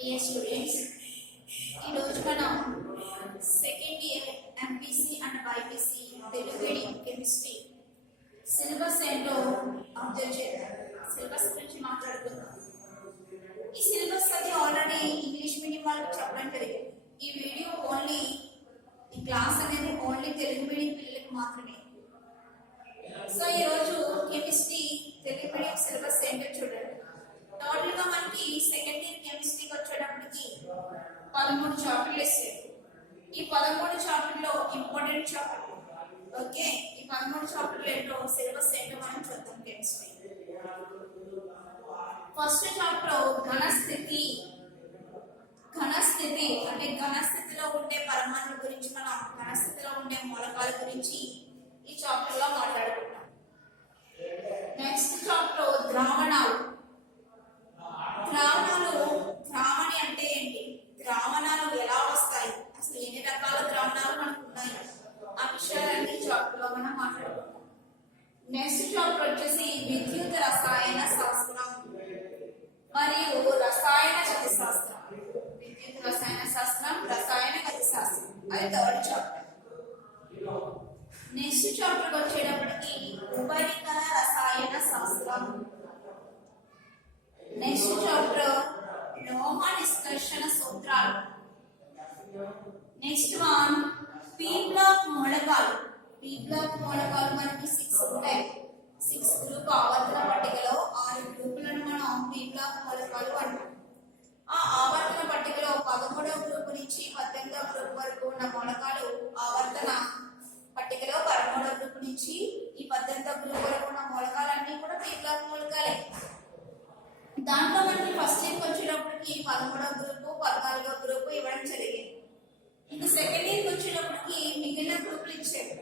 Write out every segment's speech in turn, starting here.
Dear students, ఈరోజు మనం second year MPC and BiPC Telugu medium chemistry syllabus ఏంటో observe చేద్దాం. సిలబస్ గురించి మాట్లాడుకుందాం. ఈ సిలబస్ అది ఆల్రెడీ ఇంగ్లీష్ మీడియం వాళ్ళకి చెప్పడం జరిగింది. ఈ వీడియో ఓన్లీ ఈ క్లాస్ అనేది ఓన్లీ తెలుగు మీడియం పిల్లలకు మాత్రమే. సో ఈరోజు కెమిస్ట్రీ తెలుగు మీడియం సిలబస్ ఏంటో చూడండి. టోటల్ గా మనకి సెకండ్ ఇయర్ కెమిస్ట్రీకి వచ్చేటప్పటికి 13 చాప్టర్లు ఇస్తారు. ఈ 13 చాప్టర్లో ఇంపార్టెంట్ చాప్టర్. ఓకే, ఈ 13 చాప్టర్లు ఏంటో సిలబస్ ఏంటో మనం చూద్దాం. కెమిస్ట్రీ ఫస్ట్ చాప్టర్ ఘనస్థితి. ఘనస్థితి అంటే ఘనస్థితిలో ఉండే పరమాణుల గురించి, మనం ఘనస్థితిలో ఉండే మూలకాల గురించి ఈ చాప్టర్ లో మాట్లాడుకుంటాం. Next chapter ద్రావణాలు. ద్రావణి అంటే ఏంటి, ద్రావణాలు ఎలా వస్తాయి, అసలు ఎన్ని రకాల ద్రావణాలు మనకు ఉన్నాయి, ఆ విషయాలన్నీ చాప్టర్ లో మనం మాట్లాడుకుంటాం. నెక్స్ట్ చాప్టర్ వచ్చేసి విద్యుత్ రసాయన శాస్త్రం మరియు రసాయన గతి శాస్త్రం. విద్యుత్ రసాయన శాస్త్రం, రసాయన గతి శాస్త్రం, అది థర్డ్ చాప్టర్. నెక్స్ట్ చాప్టర్ వచ్చేటప్పటికి ఉపరితల రసాయన శాస్త్రం. నెక్స్ట్ చాప్టర్ లోహ నిష్కర్షణ సూత్రాలు. నెక్స్ట్ వన్ పి బ్లాక్ మూలకాలు. పి బ్లాక్ మూలకాలు మనకి 6 ఉంటాయి. 6 గ్రూప్ ఆవర్తన పట్టికలో 6 గ్రూపులను మనం పి బ్లాక్ మూలకాలు అంటాం. ఆ ఆవర్తన పట్టికలో 13వ గ్రూప్ నుంచి 18వ గ్రూప్ వరకు ఉన్న మూలకాలు ఆవర్తన పట్టికలో 13వ గ్రూప్ నుంచి ఈ 18వ గ్రూప్ వరకు ఉన్న మూలకాలన్నీ కూడా పి బ్లాక్ మూలకాలే. దాంట్లో మనకి ఫస్ట్ ఇయర్కి వచ్చేటప్పటికి 13వ గ్రూపు 14వ గ్రూపు ఇవ్వడం జరిగింది. ఇంకా సెకండ్ ఇయర్కి వచ్చేటప్పటికి మిగిలిన గ్రూపులు ఇచ్చారు.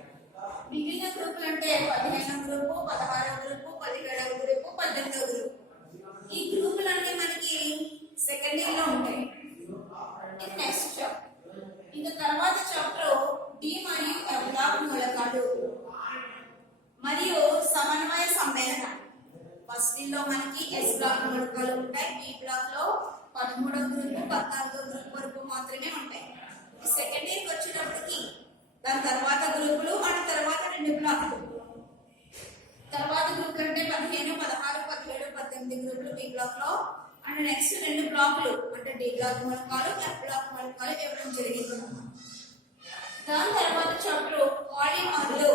మిగిలిన గ్రూపులు అంటే 15వ గ్రూపు, 16వ గ్రూపు, 17వ గ్రూపు, 18వ గ్రూపు. ఈ గ్రూపులన్నీ మనకి సెకండ్ ఇయర్ లో ఉంటాయి. ఇది నెక్స్ట్ చాప్టర్. ఇంకా తర్వాత చాప్టర్ డి మరియు ఎఫ్ బ్లాక్ మూలకాలు మరియు సమన్వయ సమ్మేళనం. ఫస్ట్ లో మనకి ఎస్ బ్లాక్ మూలకాలు ఉంటాయి. బి బ్లాక్ లో 13వ గ్రూప్ 14వ గ్రూప్ వరకు మాత్రమే ఉంటాయి. సెకండ్ ఇయర్కి వచ్చేటప్పటికి దాని తర్వాత గ్రూపులు, మన తర్వాత 2 బ్లాక్లు. తర్వాత గ్రూపులు అంటే 15, 16, 17, 18 గ్రూపులు బి బ్లాక్ లో. అండ్ నెక్స్ట్ 2 బ్లాక్లు అంటే డి బ్లాక్ మూలకాలు, ఎఫ్ బ్లాక్ మూలకాలు ఇవ్వడం జరిగింది. దాని తర్వాత చాప్టర్ పాలిమర్లు.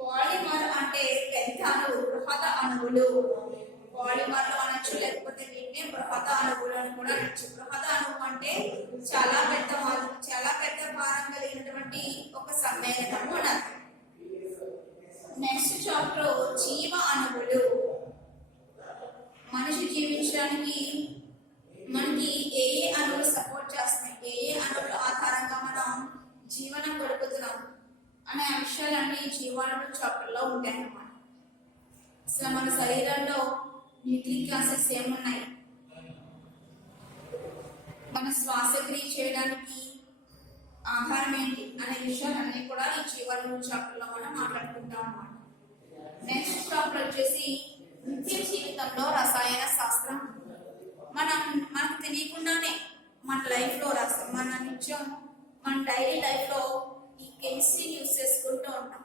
పాలిమర్ అంటే పెద్ద అణువు, బృహత అణువులు. పాలిమర్లు అనొచ్చు, లేకపోతే వీటిని బృహత అణువులు అని కూడా అనొచ్చు. బృహత అణువు అంటే చాలా పెద్ద భారం కలిగినటువంటి ఒక సమ్మేళనము అని అర్థం. నెక్స్ట్ చాప్టర్ జీవ అణువులు. మనిషి జీవించడానికి మనకి ఏ అణువులు సపోర్ట్ చేస్తున్నాయి, ఏ అణువుల ఆధారంగా మనం జీవనం గడుపుతున్నాం అనే విషయాలన్నీ జీవాణువుల చాప్టర్ లో ఉంటాయి అన్నమాట. అసలు మన శరీరంలో న్యూక్లిక్ యాసిడ్స్ ఏమున్నాయి, మన శ్వాసక్రియ చేయడానికి ఆహారం ఏంటి అనే విషయాలన్నీ కూడా ఈ జీవాణువుల చాప్టర్ లో మనం మాట్లాడుకుంటాం అన్నమాట. నెక్స్ట్ చాప్టర్ వచ్చేసి నిత్య జీవితంలో రసాయన శాస్త్రం. మనకు తెలియకుండానే మన లైఫ్ లో మన డైలీ లైఫ్ లో ఈ కెమిస్ట్రీని యూజ్ చేసుకుంటూ ఉంటాం.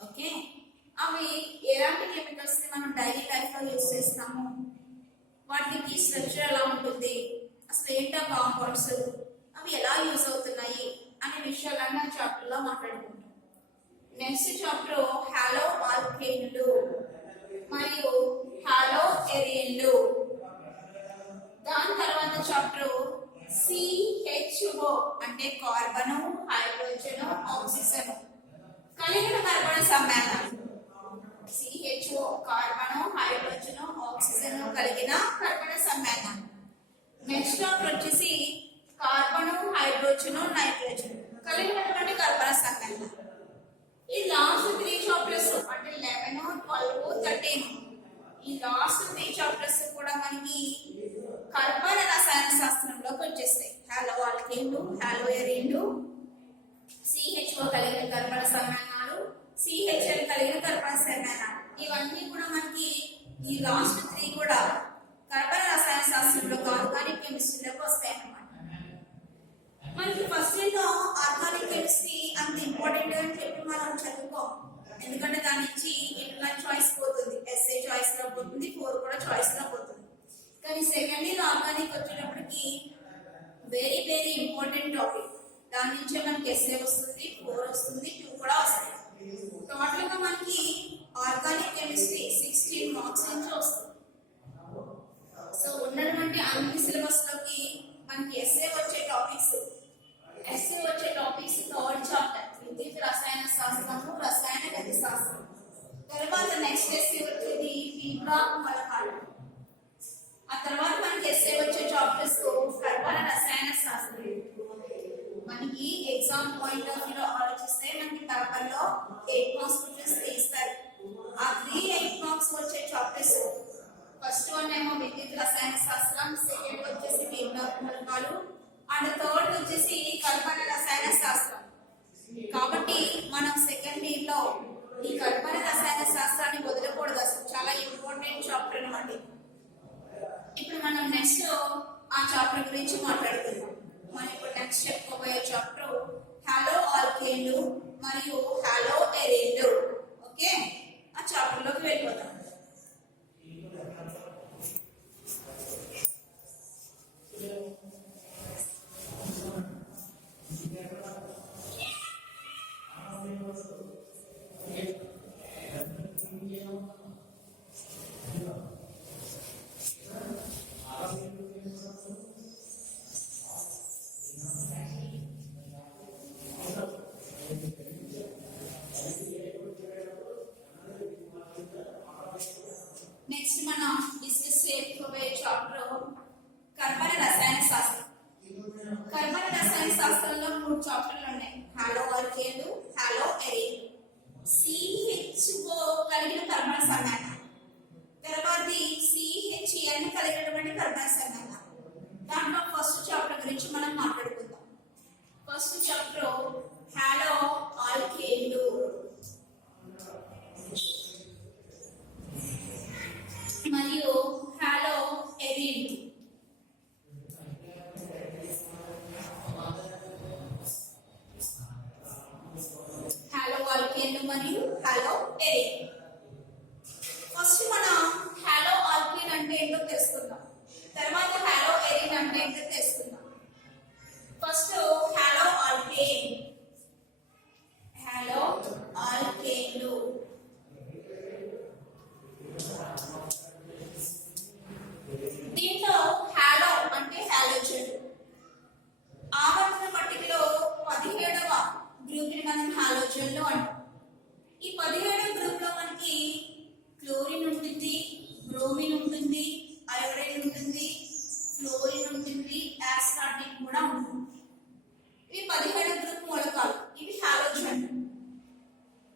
ఓకే, అవి ఎలాంటి కెమికల్స్ ని మనం డైలీ లైఫ్ లో యూజ్ చేస్తాము, వాటికి స్ట్రక్చర్ ఎలా ఉంటుంది, అసలు ఏంటో కాంపౌండ్స్, అవి ఎలా యూజ్ అవుతున్నాయి అనే విషయాలన్నీ ఆ చాప్టర్ లో మాట్లాడుకుంటాం. నెక్స్ట్ చాప్టర్ హాలో ఆల్కేన్లు మరియు హాలో ఎరియన్లు. దాని తర్వాత చాప్టర్ CHO అంటే కార్బను, హైడ్రోజన్, ఆక్సిజన్ కలిగిన కర్బన సమ్మేళనం. CHO కార్బను, హైడ్రోజన్, ఆక్సిజన్ కలిగిన కర్బన సమ్మేళనం. నెక్స్ట్ చాప్టర్ వచ్చేసి కార్బను, హైడ్రోజన్, నైట్రోజన్ కలిగినటువంటి కర్బన సమ్మేళనం. ఈ లాస్ట్ 3 చాప్టర్స్ అంటే 11, 12, 13 ఈ లాస్ట్ 3 చాప్టర్స్ కూడా మనకి కర్బన రసాయన శాస్త్రంలోకి వచ్చేస్తాయి. హాలో ఆల్కేన్లు, హాలో ఎరీన్లు, CHO కలిగిన కర్బన సమ్మేళనాలు, CHL కలిగిన కర్బన సమ్మేళనాలు, ఇవన్నీ కూడా మనకి ఈ లాస్ట్ 3 కూడా కర్బన రసాయన శాస్త్రంలో కాదు కానీ ఫస్ట్ ఇయర్లో ఆర్గానిక్ కెమిస్ట్రీ అంత ఇంపార్టెంట్ అని చెప్పి మనం చదువుకోం, ఎందుకంటే దాని నుంచి ఇంటర్నల్ చాయిస్ పోతుంది, ఎస్ఏ చాయిస్ లో పోతుంది, 4 కూడా చాయిస్ లో పోతుంది. కానీ సెకండ్ ఇయర్ ఆర్గానిక్ వచ్చేటప్పటికి వెరీ వెరీ ఇంపార్టెంట్ టాపిక్. దాని నుంచే మనకి ఎస్ఏ వస్తుంది, 4 వస్తుంది, 2 కూడా వస్తుంది. టోటల్ గా మనకి ఆర్గానిక్ కెమిస్ట్రీ 16 మార్క్స్ నుంచి వస్తుంది. సో ఉన్నటువంటి అన్ని సిలబస్ లోకి మనకి ఎస్ఏ వచ్చే టాపిక్స్ థర్డ్ చాప్టర్ విద్యుత్ రసాయన శాస్త్రము, రసాయన గతి శాస్త్రం. తర్వాత నెక్స్ట్ ఎస్ఏ వచ్చేది పీ బ్లాక్ మూలకాలు. ఆ తర్వాత మనకి ఎస్ఏ వచ్చే చాప్టర్స్ కర్బన రసాయన శాస్త్రం. మనకి ఎగ్జామ్ పాయింట్ ఆఫ్ వ్యూలో ఆలోచిస్తే మనకి పేపర్లో 8 మార్క్స్ క్వశ్చన్స్ ఇస్తారు. ఆ 8 మార్క్స్ వచ్చే చాప్టర్స్ ఫస్ట్ వన్ ఏమో విద్యుత్ రసాయన శాస్త్రం, సెకండ్ వచ్చేసి పీ బ్లాక్ మూలకాలు, అండ్ థర్డ్ వచ్చేసి కర్బన రసాయన శాస్త్రం. కాబట్టి మనం సెకండ్ ఇయర్ లో ఈ కర్బన రసాయన శాస్త్రాన్ని వదలకూడదు, అసలు చాలా ఇంపార్టెంట్ చాప్టర్ అన్నమాట. ఇప్పుడు మనం నెక్స్ట్ ఆ చాప్టర్ గురించి మాట్లాడుకుందాం. మనం ఇప్పుడు నెక్స్ట్ చెప్పుకోబోయే చాప్టర్ హాలో ఆల్కేన్లు మరియు హాలో ఎరేన్లు. ఓకే, ఆ చాప్టర్ లోకి వెళ్ళిపోతాం. నెక్స్ట్ మనం డిస్కస్ చేయబోయే చాప్టర్ కర్బన రసాయన శాస్త్రం. కర్బన రసాయన శాస్త్రంలో 3 చాప్టర్లు ఉన్నాయి, హాలో ఆల్కేన్లు, హాలో ఎరేన్లు, CHO కలిగిన కర్బన సమ్మేళనం, తర్వాత CHN కలిగినటువంటి కర్బన సమ్మేళనం. దాంట్లో ఫస్ట్ చాప్టర్ గురించి మనం మాట్లాడుకుందాం. ఫస్ట్ చాప్టర్ హాలో ఆల్కేన్లు మరియు హాలో ఎరీన్లు. హాలో ఆల్కేన్లు మరియు హాలో ఎరీన్లు. ఫస్ట్ మనం హాలో ఆల్కేన్ అంటే ఏంటో తెలుసుకుందాం, తర్వాత హాలో ఎరీన్ అంటే ఏంటో తెలుసుకుందాం. First hollow alkane. హాలో ఆల్కేన్లు దీంట్లో హాలో అంటే హాలోజన్. ఆవర్తన పట్టికలో 17వ గ్రూప్ ని మనం హాలోజన్లు అంటాం. ఈ 17వ గ్రూప్ లో మనకి క్లోరిన్ ఉంటుంది, బ్రోమిన్ ఉంటుంది, అయోడిన్ ఉంటుంది, ఫ్లోరిన్ ఉంటుంది, యాస్టాటిన్ కూడా ఉంటుంది. ఇవి 17వ గ్రూప్ మూలకాలు, ఇవి హాలోజన్.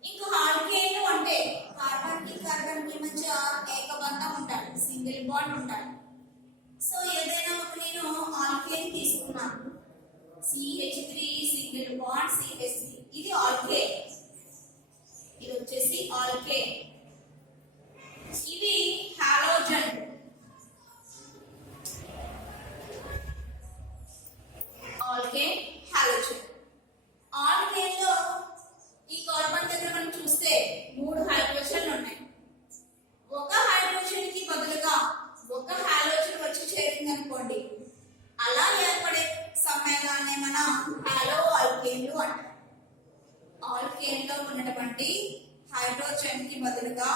ఇంకా ఆల్కేన్లు అంటే కార్బన్ కి మధ్య ఏకబంధం ఉండాలి, సింగిల్ బాండ్ ఉండాలి. సో ఏదైనా ఒక నేను ఆల్కేన్ తీసుకున్నాను, CH3 సింగిల్ బాండ్ CH3, ఇది ఆల్కేన్, ఇది వచ్చేసి ఆల్కేన్. ఇవి హాలోజన్. Alkane, halogen. ఆల్కేన్ లో ఈ కార్బన్ దగ్గర మనం చూస్తే 3 హైడ్రోజన్లు ఉన్నాయి. ఒక హైడ్రోజన్ కి బదులుగా ఒక హాలోజన్ వచ్చి చేరింది అనుకోండి, అలా ఏర్పడే సమ్మేళనాన్ని మనం హాలో ఆల్కేన్లు అంటాం. ఆల్కేన్ లో ఉన్నటువంటి హైడ్రోజన్ కి బదులుగా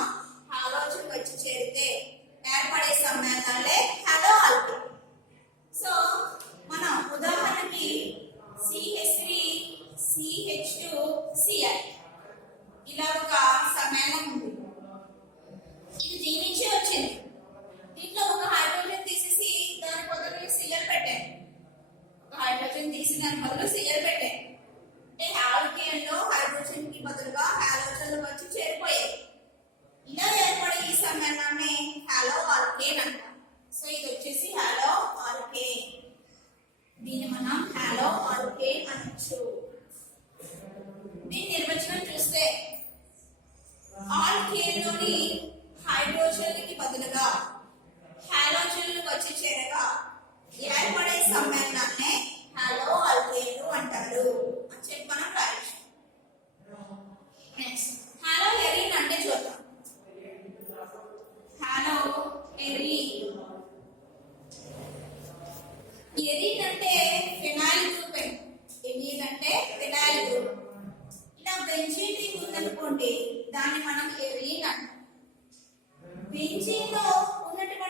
హాలోజన్ వచ్చి చేరితే ఏర్పడే సమ్మేళనాలే హాలో ఆల్కేన్. సో మనం ఉదాహరణకి CH3 CH2 Cl ఇలా ఒక సమ్మేళనం ఉంది, ఇది దీని నుంచి వచ్చింది. దీంట్లో ఒక హైడ్రోజన్ తీసేసి దాని బదులు Cl పెట్టాను, ఒక హైడ్రోజన్ తీసి దాని బదులు Cl పెట్టాను అంటే ఆల్కేన్ లో హైడ్రోజన్ కి బదులుగా హాలోజన్ వచ్చి చేరిపోయాయి. ఇలా ఏర్పడే ఈ సమ్మేళనాన్ని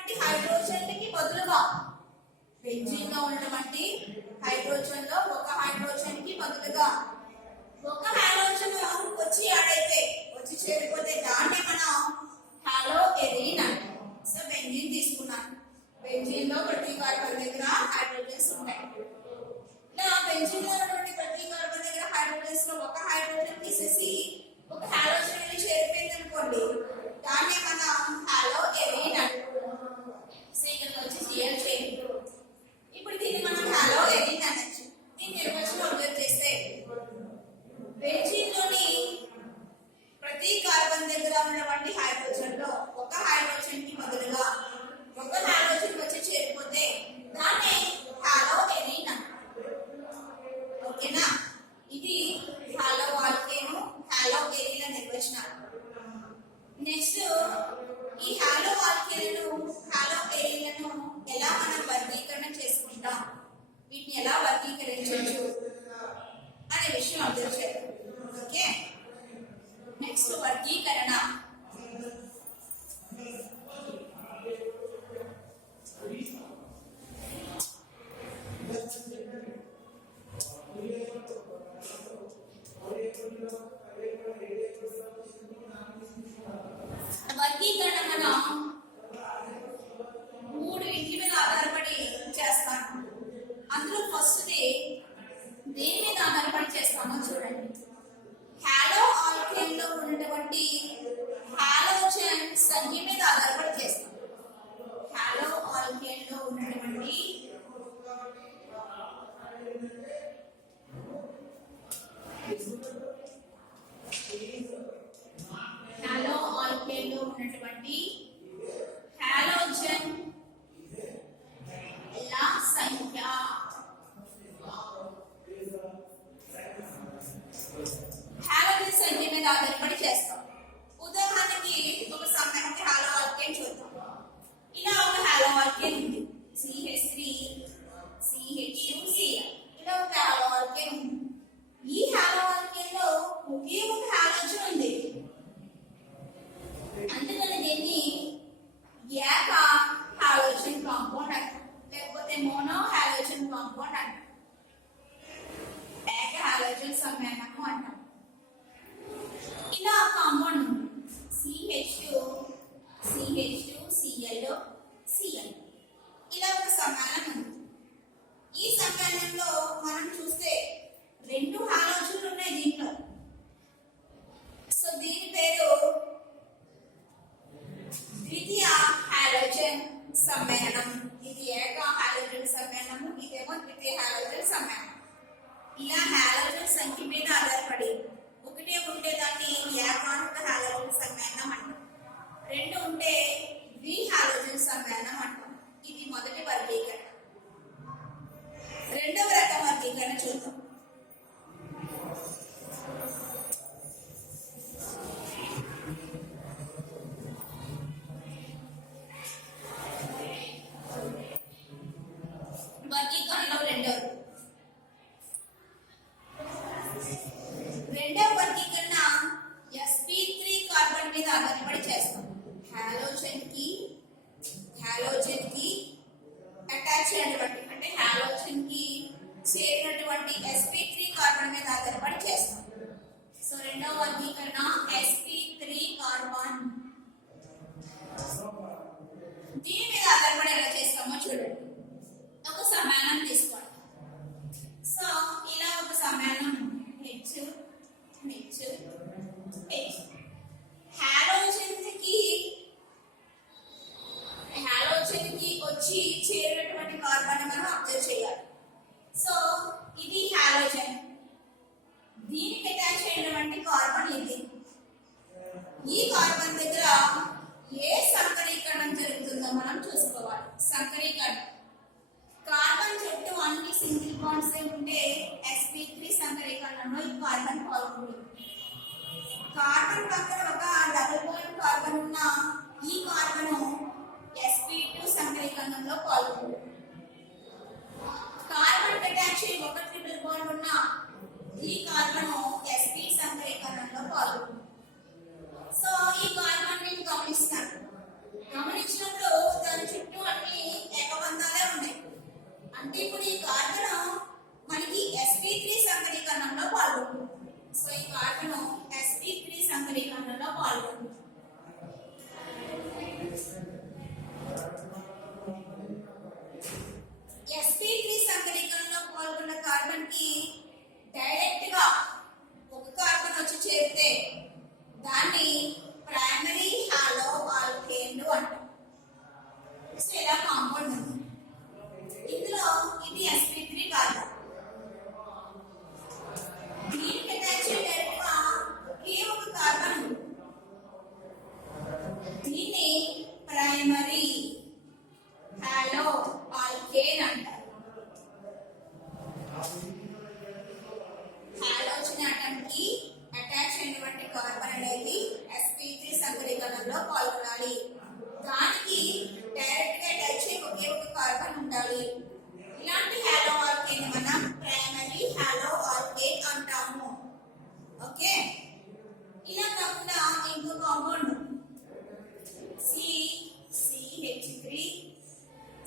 ఉన్నటువంటి హైడ్రోజన్ కి బదులుగా బెంజీన్ లో ఉన్నటువంటి హైడ్రోజన్ లో ఒక హైడ్రోజన్ కి బదులుగా ఒక హైడ్రోజన్ వచ్చి ఆడైతే వచ్చి చేరిపోతే దాన్ని మనం హాలో ఎరీన్ అంటాం. సో బెంజీన్ తీసుకున్నాను. బెంజీన్ లో ప్రతి కార్బన్ దగ్గర హైడ్రోజన్స్ ఉంటాయి. ఇలా బెంజీన్ లో ఉన్నటువంటి ప్రతి కార్బన్ దగ్గర హైడ్రోజన్స్ లో ఒక హైడ్రోజన్ తీసేసి ఒక హాలోజన్ వెళ్ళి చేరిపోయింది అనుకోండి, దాన్ని మనం హాలో ఎరీన్ అంటాం. సో ఇక్కడికి వచ్చి జిఎల్ చేయండి. ఇప్పుడు దీన్ని మనం హాలో ఎరీన్ అనొచ్చు. దీని నిర్వచనం అబ్జర్వ్ చేస్తే బెంజీన్ లోని ప్రతి కార్బన్ దగ్గర ఉన్నటువంటి హైడ్రోజన్ లో ఒక హైడ్రోజన్ కి బదులుగా ఒక హైడ్రోజన్ వచ్చి చేరిపోతే దాన్ని హాలో ఎరీన్ అంటాం. ఓకేనా? ఇది హాలో ఆల్కేన్, హాలో ఎరీన్ నిర్వచనాలు. నెక్స్ట్ ఈ హాలో ఆల్కేన్లను హాలో ఎరీన్లను ఎలా మనం వర్గీకరణ చేసుకుంటాం, వీటిని ఎలా వర్గీకరించవచ్చు అనే విషయం అబ్జర్వ్ చేద్దాం. ఓకే, నెక్స్ట్ వర్గీకరణ. వర్గీకరణ మనం మూడు ఇంటి మీద ఆధారపడి చేస్తాను. అందులో ఫస్ట్ దేని మీద ఆధారపడి చేస్తామో చూడండి. హాలో ఆల్కేన్ లో ఉన్నటువంటి హాలోజన్ సంఖ్య మీద ఆధారపడి చేస్తాం. హాలో ఆల్కేన్ లో ఉన్నటువంటి హాలో ఆల్కేన్ లో ఉన్నటువంటి హాలోజన్ ల సంఖ్య హాలోజన్ సంఖ్య మీద ఆధారపడి చేస్తాం. ఉదాహరణకి ఒక సమయానికి హాలో ఆల్కేన్ చూద్దాం. ఇలా ఒక హాలో ఆల్కేన్ ఉంది, CH3 CH2 Cl. ఇలా ఒక హాలో ఆల్కేన్ ఉంది. ఈ హాలో ఆల్కేన్ లో ఒకే ఒక హాలోజన్ ఉంది, అందుకని దీన్ని ఏక హాలోజన్ కాంపౌండ్ అంటాం, లేకపోతే మోనో హాలోజన్ కాంపౌండ్ అంటాం, ఏక హాలోజన్ సమ్మేళనం అంటాం. ఇలా కాంపౌండ్ ఉంది, CH2 Cl Cl. ఇలా ఒక సమ్మేళనం ఉంది. ఈ సమ్మేళనంలో మనం చూస్తే రెండు హాలోజన్లు ఉన్నాయి దీంట్లో. సో దీని పేరు ద్వితీయ హాలోజన్ సమ్మేళనం. ఇది ఏక హాలోజన్ సమ్మేళనము, ఇదేమో ద్వితీయ హాలోజన్ సమ్మేళనం. ఇలా హాలోజన్ సంఖ్య మీద ఆధారపడి ఒకటే ఉంటే దాన్ని ఏకాంత హాలోజన్ సమ్మేళనం అంటాం, రెండు ఉంటే ద్వి హాలోజన్ సమ్మేళనం అంటాం. ఇది మొదటి వర్గీకరణ. రెండవ రకం వర్గీకరణ చూద్దాం. వర్గీకరణలో రెండవ వర్గీకరణ sp3 కార్బన్ మీద ఆధారపడి చేస్తాం. హాలోజన్ కి అటాచ్ అయినటువంటి అంటే హాలోజన్ కి చేరినటువంటి sp3 కార్బన్ మీద ఆధారపడి చేస్తాం. సో రెండవ వర్గీకరణ sp3 కార్బన్. దీని మీద ఆధారపడి ఎలా చేస్తామో చూడండి. ఒక సమ్మేళనం తీసుకోండి. సో ఇలా ఒక సమ్మేళనం H హాలోజన్ కి వచ్చి చేరినటువంటి కార్బన్ మనం అబ్జర్వ్ చేయాలి. సో ఇది హాలోజన్, దీనికి అటాచ్ అయినటువంటి కార్బన్ ఇది. ఈ కార్బన్ దగ్గర ఏ సంకరీకరణం జరుగుతుందో మనం చూసుకోవాలి. సంకరీకరణ కార్బన్ చుట్టూ అన్ని సింగిల్ బాండ్స్ ఉంటే sp3 సంకరీకరణలో ఈ కార్బన్ పాల్గొంటుంది. కార్బన్ పక్కన ఒక డబుల్ బాండ్ కార్బన్ ఉన్న ఈ కార్బన్ sp2 సంకరీకరణలో పాల్గొంటుంది. కార్బన్ అటాచ్ ఒక ట్రిపుల్ బాండ్ ఉన్న ఈ కార్బన్ sp సంకరీకరణలో పాల్గొంటుంది. సో ఈ కార్బన్ ని గమనిస్తాను. గమనించినప్పుడు దాని చుట్టూ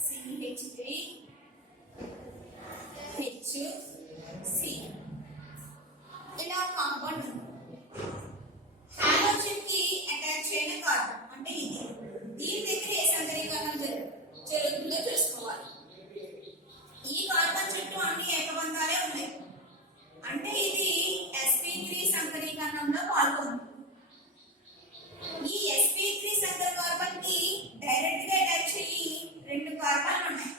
CH3 HC ఇలా కాంపౌండ్ హాలోజన్ కి అటాచ్ అయిన కార్బన్ అంటే ఇది దీని దగ్గర ఏ సంకరీకరణం జరుగుతుందో చూసుకోవాలి. ఈ కార్బన్ చుట్టూ అన్ని ఏకబంధాలే ఉన్నాయి అంటే ఇది sp3 సంకరీకరణంలో పాల్గొంది. ఈ sp3 సంకర కార్బన్ కి డైరెక్ట్ గా అటాచ్ అయ్యి రెండు కార్బన్లు ఉన్నాయి.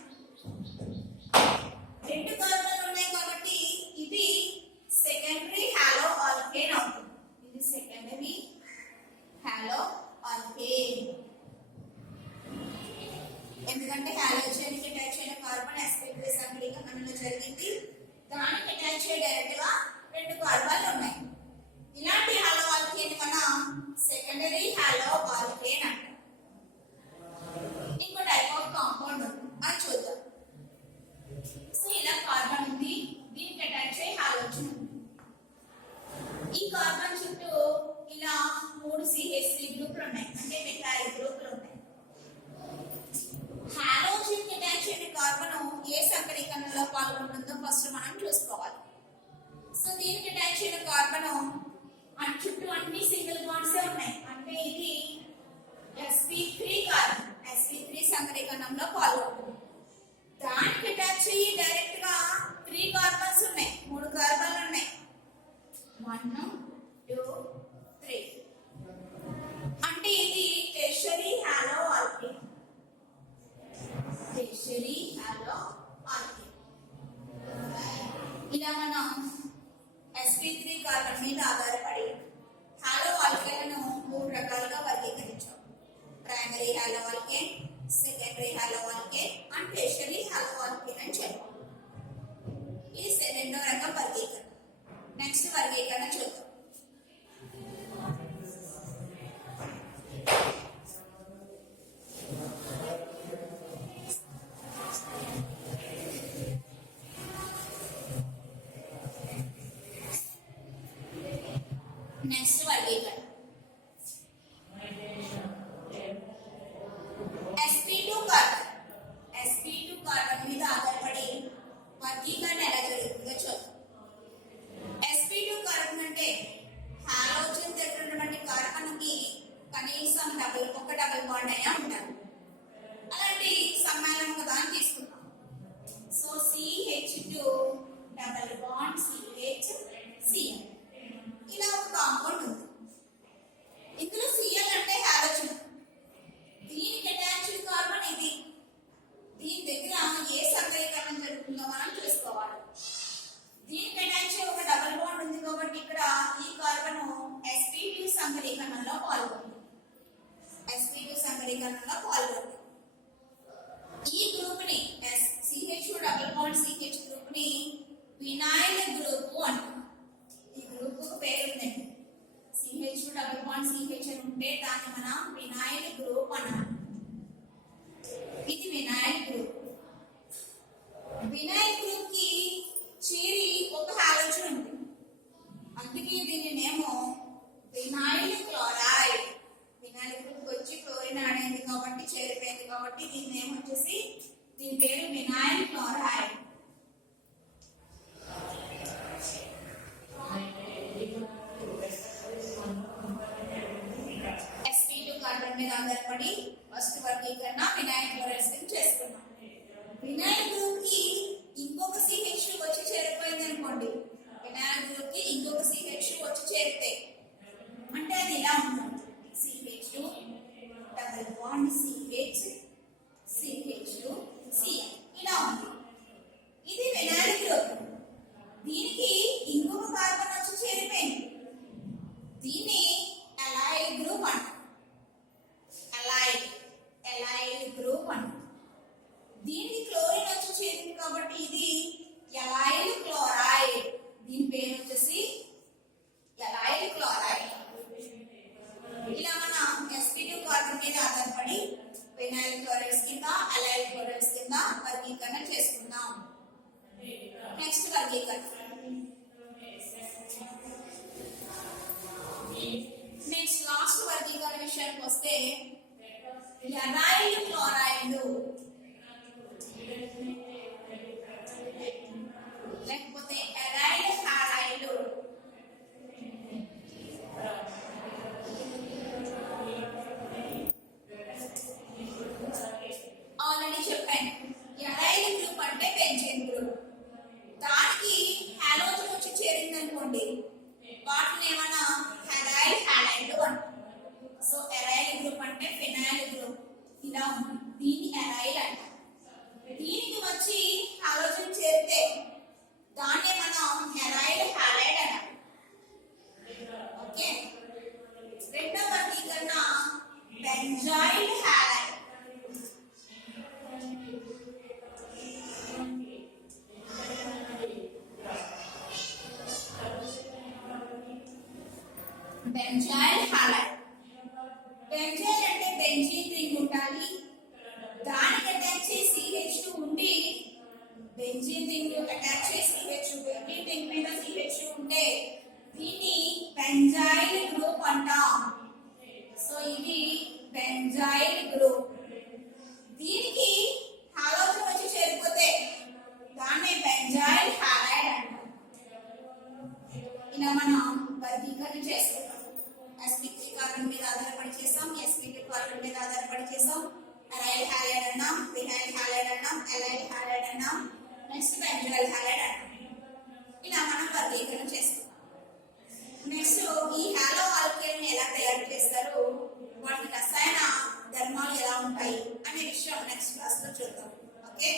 రెండు కార్బన్లు ఉన్నాయి కాబట్టి ఇది సెకండరీ హాలో ఆల్కేన్ అవుతుంది. ఇది సెకండరీ హాలో ఆల్కేన్ ఎందుకంటే హాలోజన్ కి అటాచ్ అయిన కార్బన్ sp3 సంకరీకరణంలో జరిగింది. దానికి అటాచ్ అయ్యి డైరెక్ట్ గా రెండు కార్బన్లు ఉన్నాయి. ఇలాంటి హాలో ఆల్కేన్ మనం సెకండరీ హాలో ఆల్కేన్ అంటాం. ఇంకో టైప్ ఆఫ్ కాంపౌండ్ ఉంది అది చూద్దాం. సో ఇలా కార్బన్ ఉంది దీనికి అటాచ్ అయ్యి హాలోజన్ ఉంది. ఈ కార్బన్ చుట్టూ ఇలా 3 CH3 గ్రూపులు ఉన్నాయి అంటే మిథైల్ గ్రూపులు ఉన్నాయి. హాలోజన్ కి అటాచ్ అయిన కార్బన్ ఏ సంకరీకరణలో పాల్గొంటుందో ఫస్ట్ మనం చూసుకోవాలి. సో దీనికి అటాచ్ అయిన కార్బన్ చుట్టూ అన్ని సింగిల్ బాండ్స్ ఉన్నాయి అంటే ఇది sp3 కార్బన్ sp3 సంకరీకరణంలో పాల్గొంటుంది. దానికి అటాచ్ అయ్యి డైరెక్ట్ గా 3 కార్బన్స్ ఉన్నాయి 3 కార్బన్లు ఉన్నాయి 1 2 3 అంటే ఇది tertiary halo alkane. Tertiary halo alkane ఇలా మనం sp3 కార్బన్ మీద ఆధారపడి హాలో ఆల్కేన్లను 3 రకాలుగా వర్గీకరించాం. Primary halo alkane, secondary halo alkane and tertiary halo alkane అని చెప్పాం. ఇది రెండో రకం వర్గీకరణ. నెక్స్ట్ వర్గీకరణ చూద్దాం. నెక్స్ట్ వర్గీకరణ sp2 కార్బన్. sp2 కార్బన్ మీద ఆధారపడి వర్గీకరణ ఎలా జరుగుతుందో చూద్దాం. sp2 కార్బన్ అంటే హాలోజన్ దగ్గర ఉన్నటువంటి కార్బన్ కి కనీసం ఒక డబుల్ బాండ్ అయినా ఉండాలి. అలాంటి సమ్మేళనం కదా అని తీసుకుంటాం. So CH2 double bond CHCl ఇలా ఒక కాంపౌండ్ ఉంది. ఇందులో Cl అంటే హాలోజన్. దీనికి అటాచ్డ్ కార్బన్ ఇది. దీని దగ్గర ఏ సంకరీకరణం జరుగుతుందో మనం చూసుకోవాలి. దీనికి అటాచ్ ఒక డబుల్ బాండ్ ఉంది కాబట్టి ఇక్కడ ఈ కార్బన్ sp2 సంకరీకరణంలో పాల్గొంది. sp2 సంకరీకరణంలో పాల్గొంది. ఈ గ్రూప్ ని CH2 double bond CH group ని వినైల్ గ్రూప్ అంటాం. ఈ గ్రూప్ కు పేరు ఉందండి. CH2 డబుల్ బాండ్ CH అని ఉంటే దాన్ని మనం వినైల్ గ్రూప్ అన్నాం. ఇది వినైల్ గ్రూప్. వినైల్ గ్రూప్ కి చేరి ఒక హాలోజన్ ఉంది. అందుకే దీని name vinyl chloride. Vinyl group వచ్చి క్లోరిన్ ఆడైంది కాబట్టి చేరిపోయింది కాబట్టి దీని నేమ్ వచ్చేసి దీని పేరు వినైల్ క్లోరైడ్. sp2 కార్బన్ మీద ఆధారపడి ఫస్ట్ వర్గీకరణ వినైల్ క్లోరైడ్ చేసుకున్నాం. వినైల్ గ్రూప్ కి ఇంకొక CH వచ్చి చేరిపోయింది అనుకోండి. వినైల్ గ్రూప్ కి ఇంకొక CH వచ్చి చేరితే అంటే అది ఇలా ఉంటుంది. CH2 double bond CH2 Cl ఇలా ఉంది. ఇది వినైల్ గ్రూప్. దీనికి ఇంకొక కార్బన్ వచ్చి చేరిపోయింది. దీన్ని అలైల్ గ్రూప్ అంటారు. అలైల్ గ్రూప్ అంటారు. దీనికి క్లోరిన్ వచ్చి చేరింది కాబట్టి ఇది అలైల్ క్లోరైడ్. దీని పేరు వచ్చేసి అలైల్ క్లోరైడ్. ఇలా మనం sp2 కార్బన్ మీద ఆధారపడి వినైల్ క్లోరైడ్స్ కింద అలైల్ క్లోరైడ్స్ కింద వర్గీకరణ చేసుకుందాం. నెక్స్ట్ వర్గీకరణ. నెక్స్ట్ లాస్ట్ వర్గీకరణ విషయానికి వస్తే ఎరైల్ క్లోరైడ్లు లేకపోతే ఎరైల్ హాలైడ్లు ఆల్రెడీ చెప్పాను ఎరైల్ గ్రూప్ అంటే బెంజీన్ గ్రూప్ దానికి హాలోజన్ వచ్చి చేరింది అనుకోండి వాటిని ఏమన్నా ఎరైల్ హాలైడ్లు అంటాం సో ఎరైల్ గ్రూప్ అంటే ఫినైల్ గ్రూప్ ఇలా ఉంది దీన్ని ఎరైల్ అంటాం దీనికి వచ్చి హాలోజన్ చేరితే దాన్ని మనం ఎరైల్ హాలైడ్ అంటాం ఓకే రెండవ వర్గీకరణ benzyl halide benzyl halide benzyl అంటే బెంజీన్ రింగ్ ఉండాలి దానికి అటాచ్ చేసి CH2 ఉండి బెంజీన్ రింగ్ అటాచ్ చేసి CH2 బెంజీన్ రింగ్ మీద CH2 ఉంటే దీన్ని బెంజైల్ గ్రూప్ అంటాం సో ఇది బెంజైల్ గ్రూప్ దీనికి హాలోజన్ వచ్చి చేరిపోతే దాన్ని బెంజైల్ హాలైడ్ అంటాం ఇలా మనం వర్గీకరణ చేసుకుంటాం sp3 కార్బన్ మీద ఆధారపడి చేసాం sp2 కార్బన్ మీద ఆధారపడి చేసాం ఎరైల్ హాలైడ్ అన్నాం ఫినైల్ హాలైడ్ అన్నాం ఎరైల్ హాలైడ్ అన్నాం నెక్స్ట్ బెంజైల్ హాలైడ్ అన్నాం ఇలా మనం వర్గీకరణ చేసుకుంటాం నెక్స్ట్ ఈ హాలో ఆల్కేన్ ఎలా తయారు చేస్తారు వాటి రసాయన ధర్మాలు ఎలా ఉంటాయి అనే విషయం నెక్స్ట్ క్లాస్ లో చూద్దాం ఓకే